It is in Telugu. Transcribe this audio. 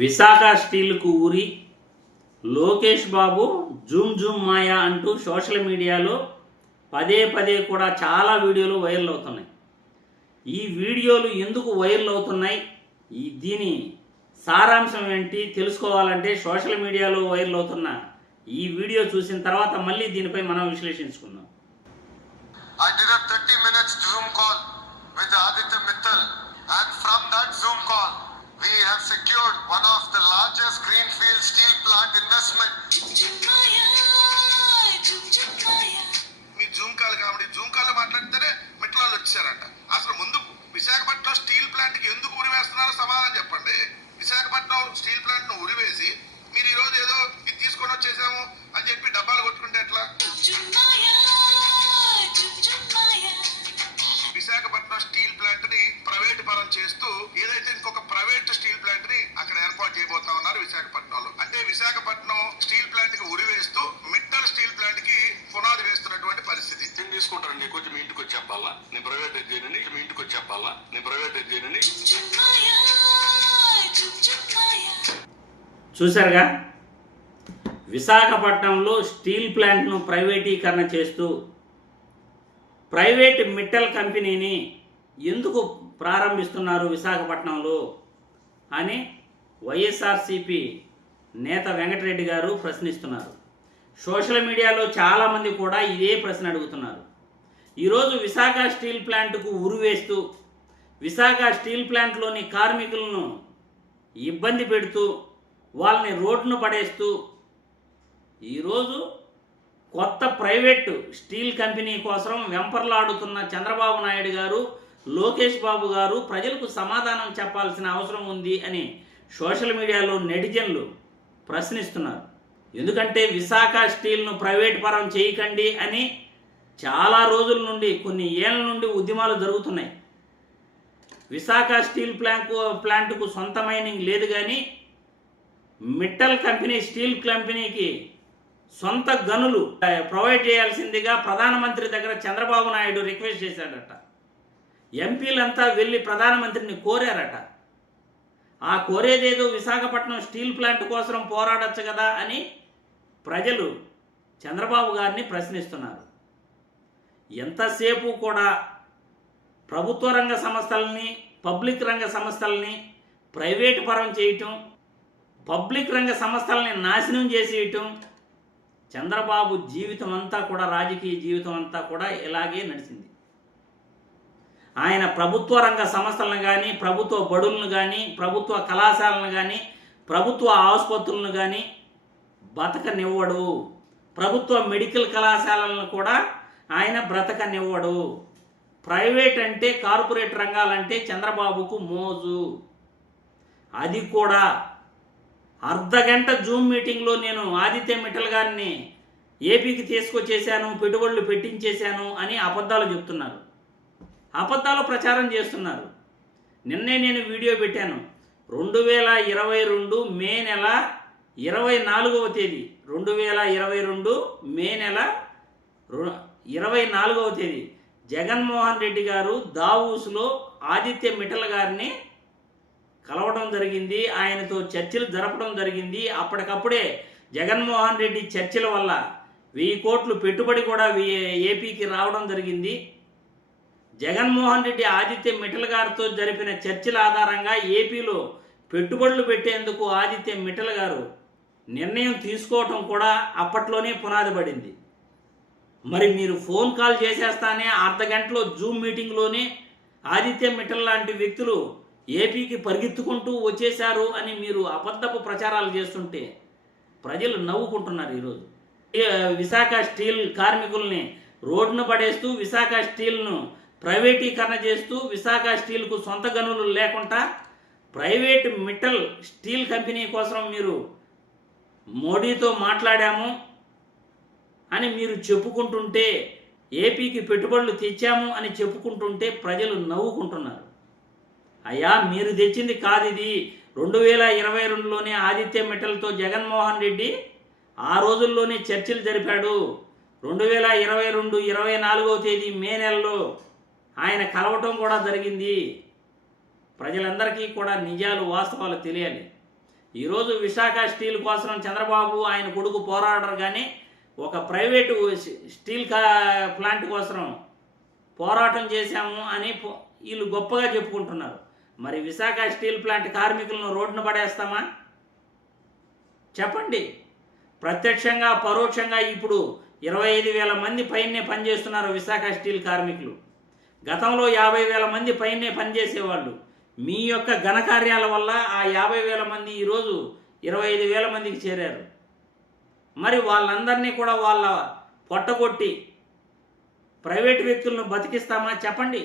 విశాఖ స్టీల్కు ఊరి లోకేష్ బాబు జూమ్ జూమ్ మాయా అంటూ సోషల్ మీడియాలో పదే పదే కూడా చాలా వీడియోలు వైరల్ అవుతున్నాయి. ఈ వీడియోలు ఎందుకు వైరల్ అవుతున్నాయి, దీని సారాంశం ఏంటి తెలుసుకోవాలంటే సోషల్ మీడియాలో వైరల్ అవుతున్న ఈ వీడియో చూసిన తర్వాత మళ్ళీ దీనిపై మనం విశ్లేషించుకుందాం. I did a 30 minutes Zoom call with Aditya Mittal, and from that Zoom call we have secured one of the largest greenfield steel plant investment. Me Zoom call కాబట్టి జూమ్ కాల్ మాట్లాడితేనే మిట్టలు వచ్చారంట. అసలు ముందు విశాఖపట్నం స్టీల్ ప్లాంట్ కి ఎందుకు ఉరివేస్తున్నారో సమాధానం చెప్పండి. విశాఖపట్నం స్టీల్ ప్లాంట్ ను ఉరివేసి మీరు ఈ రోజు ఏదో ఇది తీసుకొని వచ్చేసాము అని చెప్పి డబ్బాలు కొట్టుకుంటే ఎట్లా? విశాఖపట్నం స్టీల్ ప్లాంట్ ని ప్రైవేట్ పరం చేస్తూ ఏదైతే ఇంకొక ప్రైవేట్ స్టీల్ ప్లాంట్ ని అక్కడ ఏర్పాటు చేయబోతా ఉన్నారు విశాఖపట్నంలో. అంటే విశాఖపట్నం స్టీల్ ప్లాంట్ కి ఉరివేస్తూ మిట్టల్ స్టీల్ ప్లాంట్ కి పునాది వేస్తున్నటువంటి పరిస్థితి. నేను తీసుకుంటానండి, కొంచెం మీ ఇంటికి వచ్చి చెప్పాలా, నేను ప్రైవేట్ చేయనండి, మీ ఇంటికి వచ్చి చెప్పాలా, నేను ప్రైవేట్ చేయనండి. చూశారుగా, విశాఖపట్నంలో స్టీల్ ప్లాంట్ను ప్రైవేటీకరణ చేస్తూ ప్రైవేట్ మిట్టల్ కంపెనీని ఎందుకు ప్రారంభిస్తున్నారు విశాఖపట్నంలో అని వైఎస్ఆర్సీపీ నేత వెంకటరెడ్డి గారు ప్రశ్నిస్తున్నారు. సోషల్ మీడియాలో చాలామంది కూడా ఇదే ప్రశ్న అడుగుతున్నారు. ఈరోజు విశాఖ స్టీల్ ప్లాంట్కు ఉరివేస్తూ విశాఖ స్టీల్ ప్లాంట్లోని కార్మికులను ఇబ్బంది పెడుతూ వాళ్ళని రోడ్డును పడేస్తూ ఈరోజు కొత్త ప్రైవేటు స్టీల్ కంపెనీ కోసం వెంపర్లాడుతున్న చంద్రబాబు నాయుడు గారు, లోకేష్ బాబు గారు ప్రజలకు సమాధానం చెప్పాల్సిన అవసరం ఉంది అని సోషల్ మీడియాలో నెటిజన్లు ప్రశ్నిస్తున్నారు. ఎందుకంటే విశాఖ స్టీల్ను ప్రైవేట్ పరం చేయకండి అని చాలా రోజుల నుండి, కొన్ని ఏళ్ళ నుండి ఉద్యమాలు జరుగుతున్నాయి. విశాఖ స్టీల్ ప్లాంట్కు సొంత మైనింగ్ లేదు, కానీ మిట్టల్ కంపెనీ స్టీల్ కంపెనీకి సొంత గనులు ప్రొవైడ్ చేయాల్సిందిగా ప్రధానమంత్రి దగ్గర చంద్రబాబు నాయుడు రిక్వెస్ట్ చేశాడట. ఎంపీలంతా వెళ్ళి ప్రధానమంత్రిని కోరారట. ఆ కోరేదేదో విశాఖపట్నం స్టీల్ ప్లాంట్ కోసం పోరాడచ్చు కదా అని ప్రజలు చంద్రబాబు గారిని ప్రశ్నిస్తున్నారు. ఎంతసేపు కూడా ప్రభుత్వ రంగ సంస్థలని, పబ్లిక్ రంగ సంస్థలని ప్రైవేటు పరం చేయటం, పబ్లిక్ రంగ సంస్థలని నాశనం చేసేయటం, చంద్రబాబు జీవితం అంతా కూడా, రాజకీయ జీవితం అంతా కూడా ఇలాగే నడిచింది. ఆయన ప్రభుత్వ రంగ సంస్థలను కానీ, ప్రభుత్వ బడులను కానీ, ప్రభుత్వ కళాశాలను కానీ, ప్రభుత్వ ఆసుపత్రులను కానీ బతకనివ్వడు. ప్రభుత్వ మెడికల్ కళాశాలను కూడా ఆయన బ్రతకనివ్వడు. ప్రైవేట్ అంటే, కార్పొరేట్ రంగాలంటే చంద్రబాబుకు మోజు. అది కూడా అర్ధగంట జూమ్ మీటింగ్లో నేను ఆదిత్య మిట్టల్ గారిని ఏపీకి తీసుకొచ్చేసాను, పెట్టుబడులు పెట్టించేశాను అని అబద్ధాలు చెప్తున్నారు, అబద్ధాలు ప్రచారం చేస్తున్నారు. నిన్నే నేను వీడియో పెట్టాను. 2022 మే నెల 24వ తేదీ 2022 మే నెల 24వ తేదీ జగన్మోహన్ రెడ్డి గారు దావూస్లో ఆదిత్య మిట్టల్ గారిని కలవడం జరిగింది, ఆయనతో చర్చలు జరపడం జరిగింది. అప్పటికప్పుడే జగన్మోహన్ రెడ్డి చర్చల వల్ల 1000 కోట్లు పెట్టుబడి కూడా ఏపీకి రావడం జరిగింది. జగన్మోహన్ రెడ్డి ఆదిత్య మిట్టల్ గారితో జరిపిన చర్చల ఆధారంగా ఏపీలో పెట్టుబడులు పెట్టేందుకు ఆదిత్య మిట్టల్ గారు నిర్ణయం తీసుకోవటం కూడా అప్పట్లోనే పునాది పడింది. మరి మీరు ఫోన్ కాల్ చేసేస్తానే అర్ధగంటలో జూమ్ మీటింగ్లోనే ఆదిత్య మిట్టల్ లాంటి వ్యక్తులు ఏపీకి పరిగెత్తుకుంటూ వచ్చేశారు అని మీరు అబద్ధపు ప్రచారాలు చేస్తుంటే ప్రజలు నవ్వుకుంటున్నారు. ఈరోజు విశాఖ స్టీల్ కార్మికుల్ని రోడ్డును పడేస్తూ, విశాఖ స్టీల్ను ప్రైవేటీకరణ చేస్తూ, విశాఖ స్టీల్కు సొంత గనులు లేకుండా ప్రైవేట్ మిట్టల్ స్టీల్ కంపెనీ కోసం మీరు మోడీతో మాట్లాడాము అని మీరు చెప్పుకుంటుంటే, ఏపీకి పెట్టుబడులు తెచ్చాము అని చెప్పుకుంటుంటే ప్రజలు నవ్వుకుంటున్నారు. అయ్యా, మీరు తెచ్చింది కాదు ఇది. 2022లోనే ఆదిత్య మిట్టల్తో జగన్మోహన్ రెడ్డి ఆ రోజుల్లోనే చర్చలు జరిపాడు. 2022 24వ తేదీ మే నెలలో ఆయన కలవటం కూడా జరిగింది. ప్రజలందరికీ కూడా నిజాలు, వాస్తవాలు తెలియాలి. ఈరోజు విశాఖ స్టీల్ కోసం చంద్రబాబు ఆయన కొడుకు పోరాడరు, కానీ ఒక ప్రైవేటు స్టీల్ ప్లాంట్ కోసం పోరాటం చేశాము అని వీళ్ళు గొప్పగా చెప్పుకుంటున్నారు. మరి విశాఖ స్టీల్ ప్లాంట్ కార్మికులను రోడ్డున పడేస్తామా? చెప్పండి. ప్రత్యక్షంగా పరోక్షంగా ఇప్పుడు 25,000 మంది పైనే పనిచేస్తున్నారు విశాఖ స్టీల్ కార్మికులు. గతంలో 50,000 మంది పైనే పనిచేసేవాళ్ళు. మీ యొక్క ఘనకార్యాల వల్ల ఆ 50,000 మంది ఈరోజు 25,000 మందికి చేరారు. మరి వాళ్ళందరినీ కూడా వాళ్ళ పొట్టగొట్టి ప్రైవేటు వ్యక్తులను బతికిస్తామా? చెప్పండి.